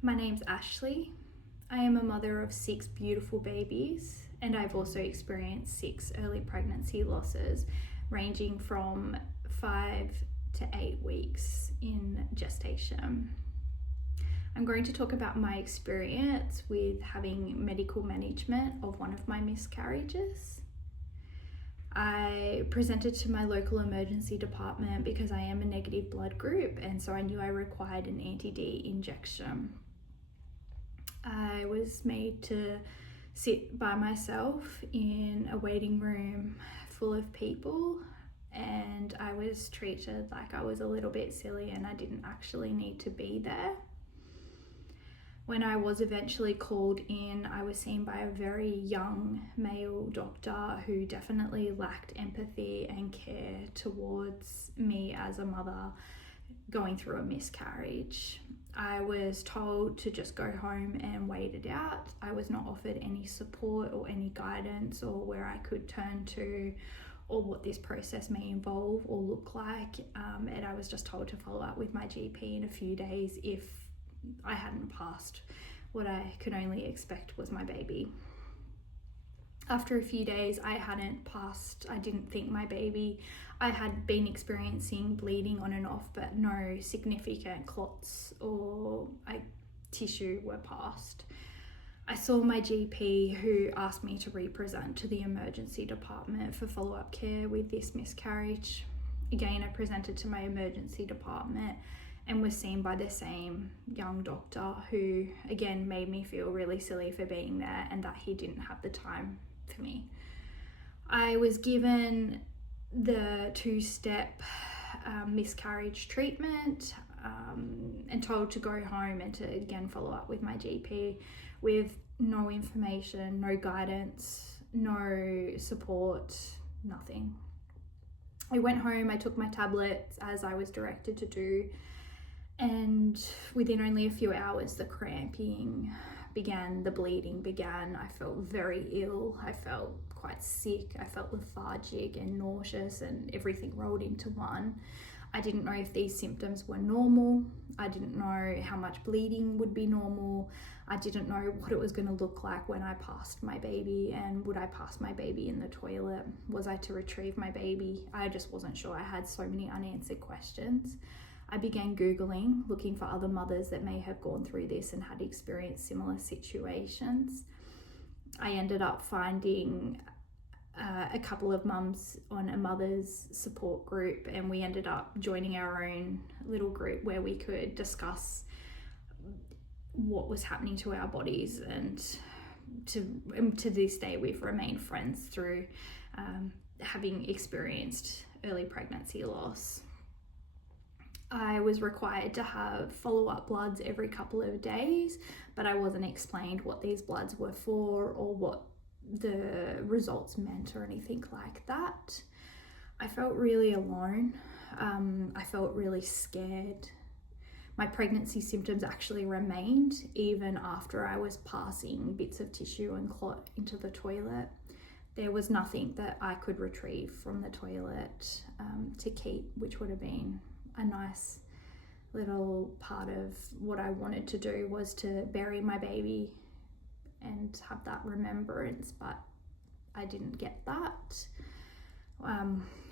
My name's Ashleigh. I am a mother of 6 beautiful babies, and I've also experienced 6 early pregnancy losses, ranging from 5 to 8 weeks in gestation. I'm going to talk about my experience with having medical management of one of my miscarriages. I presented to my local emergency department because I am a negative blood group, and so I knew I required an anti-D injection. I was made to sit by myself in a waiting room full of people, and I was treated like I was a little bit silly and I didn't actually need to be there. When I was eventually called in, I was seen by a very young male doctor who definitely lacked empathy and care towards me as a mother going through a miscarriage. I was told to just go home and wait it out. I was not offered any support or any guidance or where I could turn to or what this process may involve or look like. And I was just told to follow up with my GP in a few days if I hadn't passed what I could only expect was my baby. After a few days, I hadn't passed. I didn't think my baby. I had been experiencing bleeding on and off, but no significant clots or tissue were passed. I saw my GP, who asked me to represent to the emergency department for follow-up care with this miscarriage. Again, I presented to my emergency department and was seen by the same young doctor who, again, made me feel really silly for being there and that he didn't have the time for me. I was given the 2-step miscarriage treatment and told to go home and to again follow up with my GP with no information, no guidance, no support, nothing. I went home, I took my tablets as I was directed to do, and within only a few hours the cramping began, the bleeding began. I felt very ill. I felt quite sick. I felt lethargic and nauseous, and everything rolled into one. I didn't know if these symptoms were normal. I didn't know how much bleeding would be normal. I didn't know what it was going to look like when I passed my baby, and would I pass my baby in the toilet? Was I to retrieve my baby? I just wasn't sure. I had so many unanswered questions. I began Googling, looking for other mothers that may have gone through this and had experienced similar situations. I ended up finding a couple of mums on a mother's support group, and we ended up joining our own little group where we could discuss what was happening to our bodies, and to this day we've remained friends through having experienced early pregnancy loss. I was required to have follow-up bloods every couple of days, but I wasn't explained what these bloods were for or what the results meant or anything like that. I felt really alone. I felt really scared. My pregnancy symptoms actually remained even after I was passing bits of tissue and clot into the toilet. There was nothing that I could retrieve from the toilet to keep, which would have been a nice little part of what I wanted to do, was to bury my baby and have that remembrance, but I didn't get that.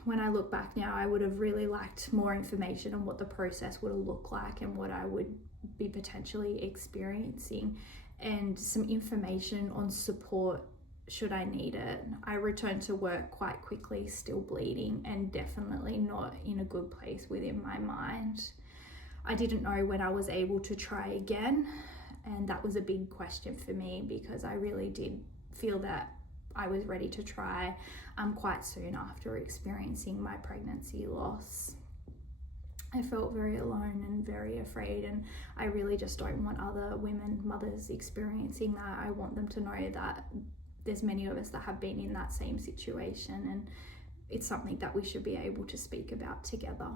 When I look back now, I would have really liked more information on what the process would have looked like and what I would be potentially experiencing, and some information on support should I need it. I returned to work quite quickly, still bleeding and definitely not in a good place within my mind. I didn't know when I was able to try again, and that was a big question for me because I really did feel that I was ready to try quite soon after experiencing my pregnancy loss. I felt very alone and very afraid, and I really just don't want other women, mothers, experiencing that. I want them to know that there's many of us that have been in that same situation, and it's something that we should be able to speak about together.